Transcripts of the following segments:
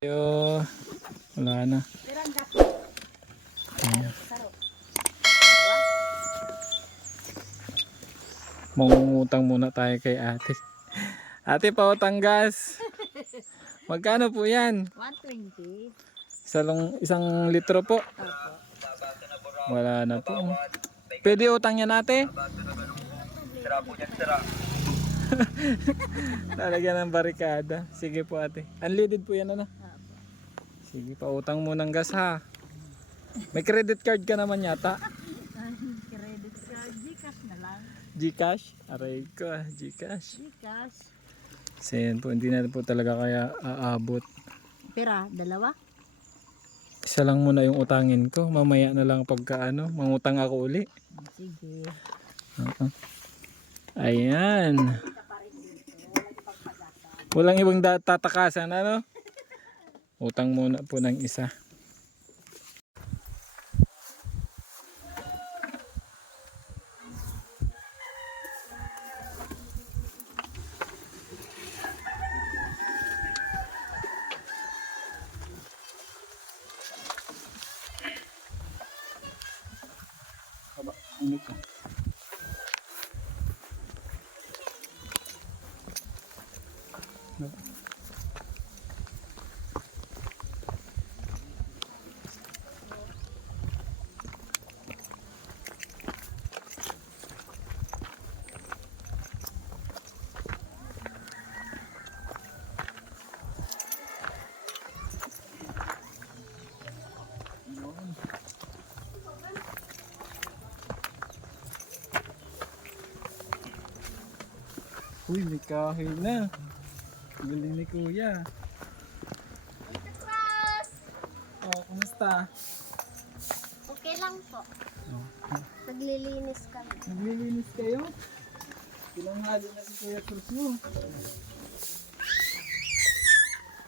Yo, wala na. Ayan. Mangungutang muna tayo kay ate. Ate, pautang gas. Magkano po yan? 120. Isang litro po. Opo. Wala na po. Pwede utang yan ate? Lalagyan ng barikada. Sige po ate. Unleaded po yan ano? Opo. Sige, pautang mo ng gas ha. May credit card ka naman yata. Credit card, Gcash na lang. Gcash? Aray ko Gcash. Gcash. Kasi yan po, hindi na po talaga kaya aabot. Pera, dalawa? Isa lang muna yung utangin ko. Mamaya na lang pagka mangutang ako uli. Sige. Ayan. Walang ibang tatakasan ano? Utang muna po ng isa. Aba, ano ka? Uy, may kahoy na. Galing ni kuya. Oh, kumusta? Okay lang po. Oh. Naglilinis kami. Naglilinis kayo? Pinanghali na si Kuya Cruz mo.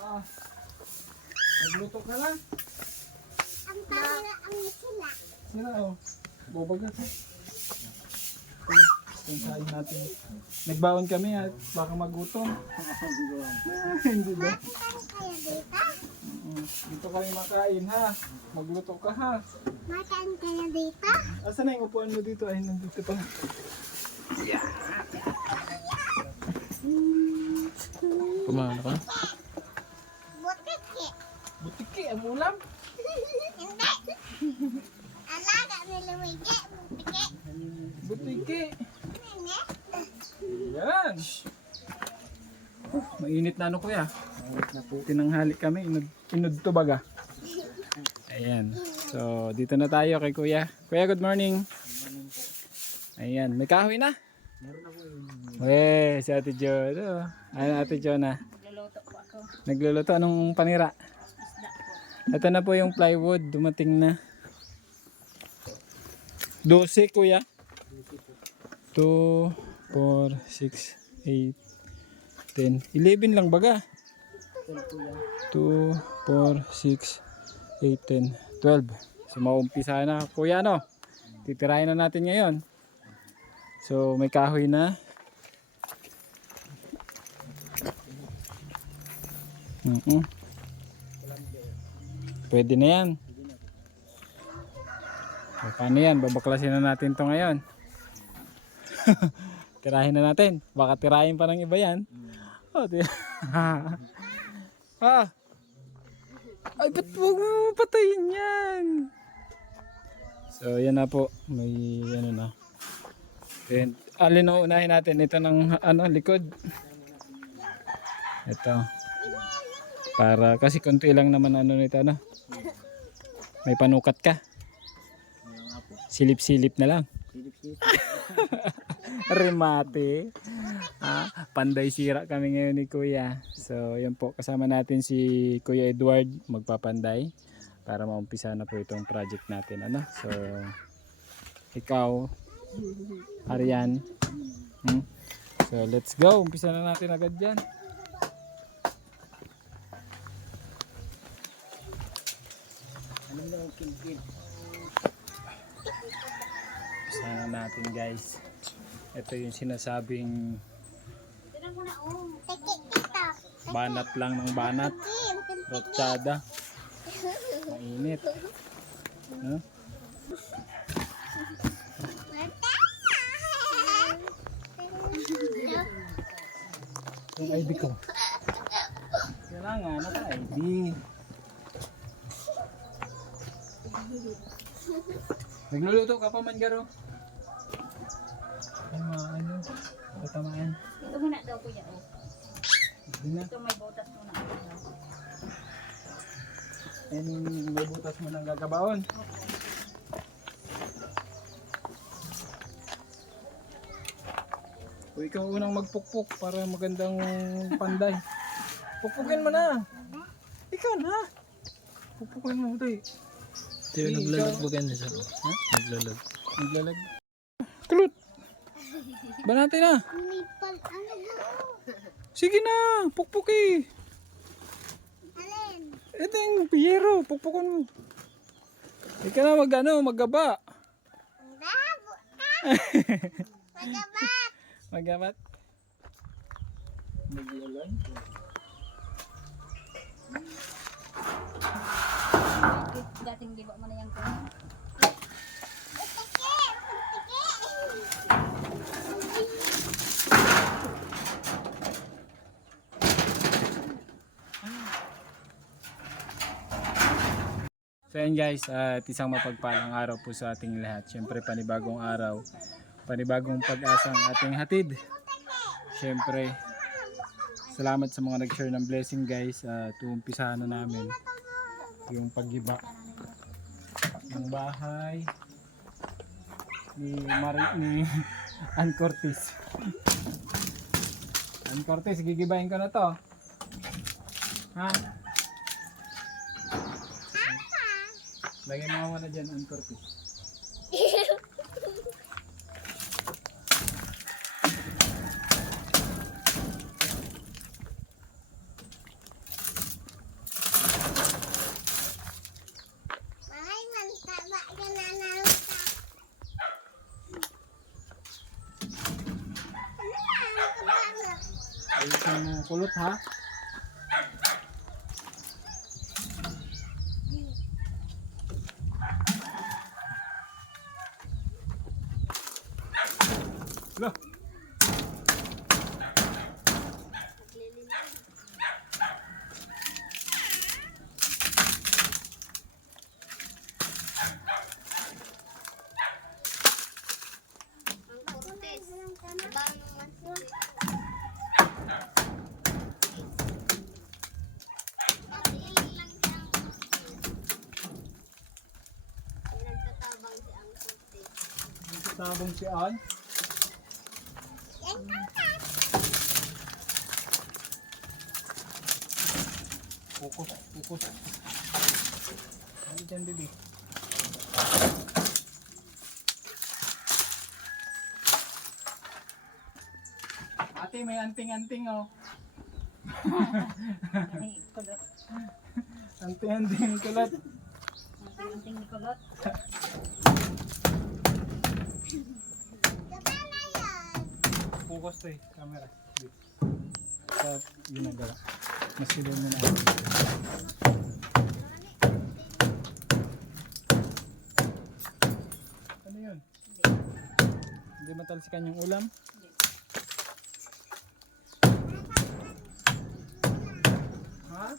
Ah, nagluto ka na? Ang dami na ang sila. Sira oh. Bobagat eh. Punsahin natin. Nagbaon kami at baka magutom. Hindi ba? Saan kayo dito? Dito kami makain ha. Magluto ka ha. Makaan kayo dito? Asan na yung upuan mo dito? Ay, nandito pa. Kumano ka? Butiki. Butiki, ang ulam. Hindi. Alaga ni Luigi. Butiki. Butiki. Nene. Yan. Mainit na ano kuya. Mainit na po. Tinanghali kami. Inod to baga. Ayan. So, dito na tayo kay kuya. Kuya, good morning. Ayan. May kahoy na? Meron na po yun. Si Ate Jo. Ano Ate Jo na? Nagluluto po ako. Nagluluto. Anong panira? Isda po. Ito na po yung plywood. Dumating na. 12 kuya. 2, 4, 6, 8, 10. 11 lang baga. 2, 4, 6, 8, 10, 12. So maumpisa na kuya no. Titirahin na natin ngayon. So may kahoy na. Pwede na yan. So, paano yan? Babaklasin na natin to ngayon. Tirahin na natin. Baka tirahin pa ng iba yan. Oh, ah. Ay, ba't huwag mo patayin yan? So, yan na po. May ano na. And, alin ang unahin natin? Ito ng likod. Ito. Para, kasi konti lang naman nito na. May panukat ka. Silip-silip na lang. Remate. Panday sira kami ngayon ni Kuya. So, yan po. Kasama natin si Kuya Edward magpapanday para maumpisa na po itong project natin. So, ikaw, Arian. So, let's go. Umpisa na natin agad dyan. Anong lang kid? Umpisa na natin guys. Ito yung sinasabing Tiki, tita. banat lang ng banat. Kim, Ratsyada. Mainit. No? Yung ID ko. Kailangan, naka-ID. Nagluluto ka pa man, Garo? Ano? Tatamaan. Ito muna daw kuya. Oh. Hindi na. Ito may butas muna. And may butas mo ng gagabaon. O ikaw unang magpukpuk para magandang panday. Pukpukin mo na. Ikaw na. Pukpukin mo ito eh. Ito yung naglalagbagan na siya. Ha? Naglalag. Naglalag. Kulot! Banati na. Nipal, ano ba? Sige na. Pukpuki. Alin? Ito yung piyero. Pukpukan mo. Ikaw na maggaba. Ang dabo ka. Magabat. Magabat. Naglalag. Dating di ba man yan kuya? So yan guys, at isang mapagpalang araw po sa ating lahat. Siyempre panibagong araw, panibagong pag-asa ang ating hatid. Siyempre, salamat sa mga nag-share ng blessing guys. At uumpisahan na namin yung paggiba ng bahay ni Ann Cortez. Ann Cortez, gigibahin ko na to. Ha? Lagyan mo muna dyan, Ann Cortez. Mahay man, taba ka na lang ka. Ano na, ang kabangat? Ayusin mo kulot ha. Loh. Ang kurtes. Abang naman siya. Ilan lang siyang nagtatabang si ang kurtes. Tabong si Ann. Yan ka na. Fokus. Ano dyan, baby? Ate, may anting-anting oh. Ay, kulot. Anting-anting kulat. Anting ni kulot. Kabala yan. Focus to eh, camera. Sa ginagawa. Mas sila mo na. Ano yun? Hindi matalsikan yung ulam? Ha?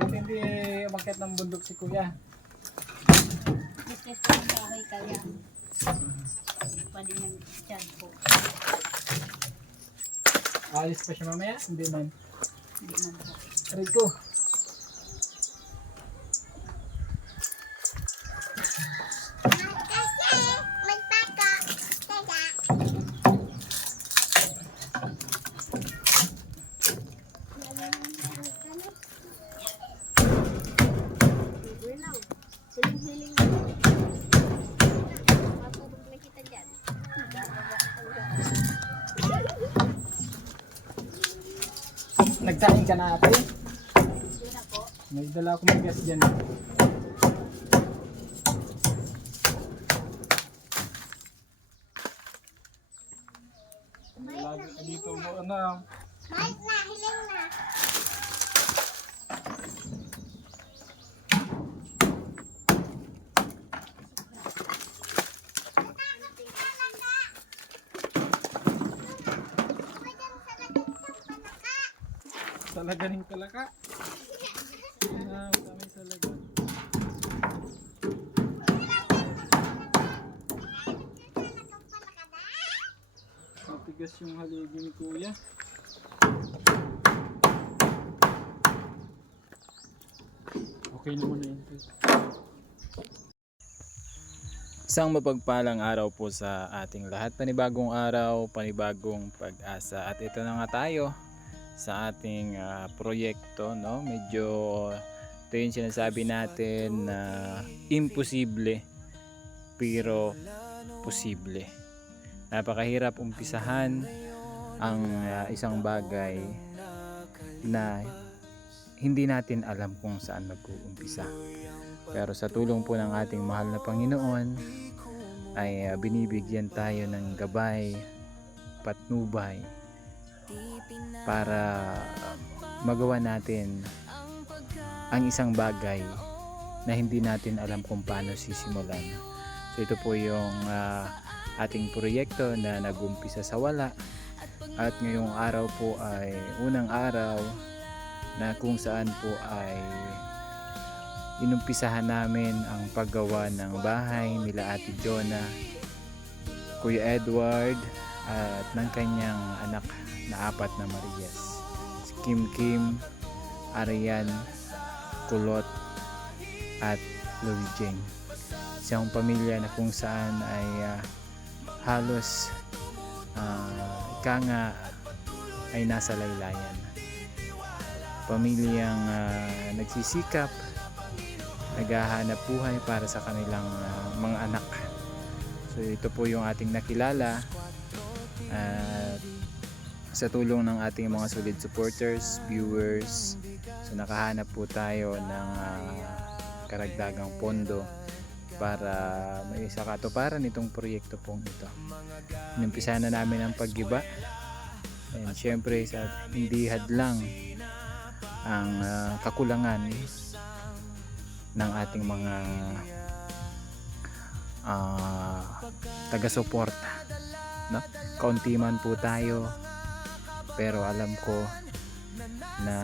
Buti hindi umakyat ng bundok si kuya. Business ko ng bahay kaya. Pwede nang charge po. Alis pa siya mamaya? Hindi man. Hindi man po. Rico. Kasi magpaka. Teka. Hiling-hiling. Matulog na kita dyan. Nagsaing ka na ate? Yun na po. May dala akong gas dyan. Lagi ka dito mo, anak. Balik na, hiling na. Salaganing talaka. Ah, kami salaga. Matigas yung haligi ni Kuya. Okay naman na yun. Isang mapagpalang araw po sa ating lahat. Panibagong araw, panibagong pag-asa. At ito na nga tayo sa ating proyekto, no? Medyo ito yung sinasabi natin na imposible pero posible. Napakahirap umpisahan ang isang bagay na hindi natin alam kung saan mag-uumpisa. Pero sa tulong po ng ating mahal na Panginoon ay binibigyan tayo ng gabay, patnubay para magawa natin ang isang bagay na hindi natin alam kung paano sisimulan. So ito po yung ating proyekto na nag-umpisa sa wala, at ngayong araw po ay unang araw na kung saan po ay inumpisahan namin ang paggawa ng bahay nila Ate Jonah, Kuya Edward at ng kanyang anak na 4 na Marias, si Kim Kim, Arian, Kulot at Louie Jane. Isang pamilya na kung saan ay halos ika nga ay nasa laylayan. Pamilyang nagsisikap, naghahanap buhay para sa kanilang mga anak. So ito po yung ating nakilala at sa tulong ng ating mga solid supporters, viewers, so nakahanap po tayo ng karagdagang pondo para may isa katuparan itong proyekto pong ito. Inumpisa na namin ang paggiba, and syempre sa hindi hadlang ang kakulangan ng ating mga taga-suporta, no? Kaunti man po tayo, pero alam ko na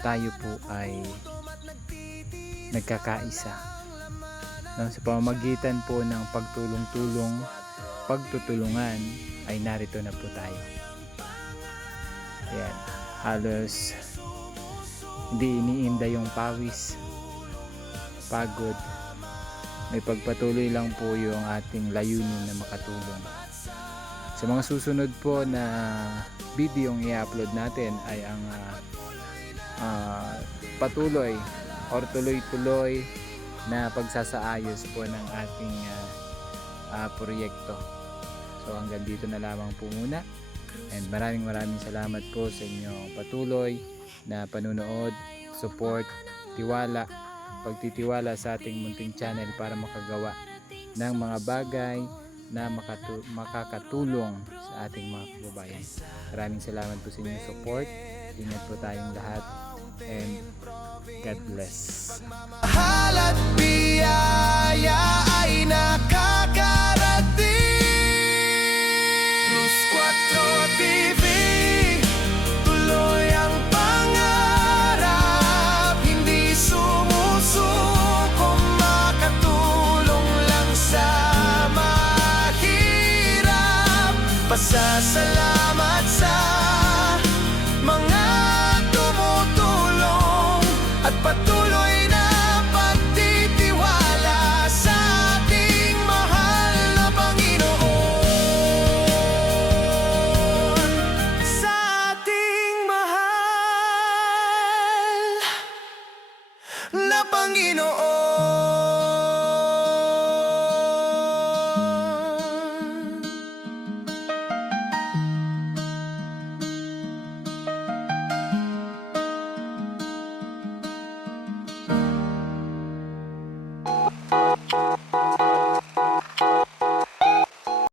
tayo po ay nagkakaisa, no? Sa pamamagitan po ng pagtulong-tulong, pagtutulungan ay narito na po tayo. Ayan, halos hindi iniinda yung pawis, pagod. May pagpatuloy lang po yung ating layunin na makatulong. Sa mga susunod po na video yung i-upload natin ay ang patuloy or tuloy-tuloy na pagsasaayos po ng ating proyekto. So hanggang dito na lamang po muna, and maraming salamat po sa inyong patuloy na panunood, support, tiwala, pagtitiwala sa ating munting channel para makagawa ng mga bagay na makakatulong sa ating mga kababayan. Maraming salamat po sa inyong support. Ingat po tayong lahat, and God bless. Mahal at biyaya ay nakakarating. Plus 4 TV, tuloy ang pangarap, hindi sumusuko, makatulong lang sa mahirap. Pasasalamat sa mga tumutulong at patuloy na pagtitiwala sa ating mahal na Panginoon. Sa ating mahal na Panginoon.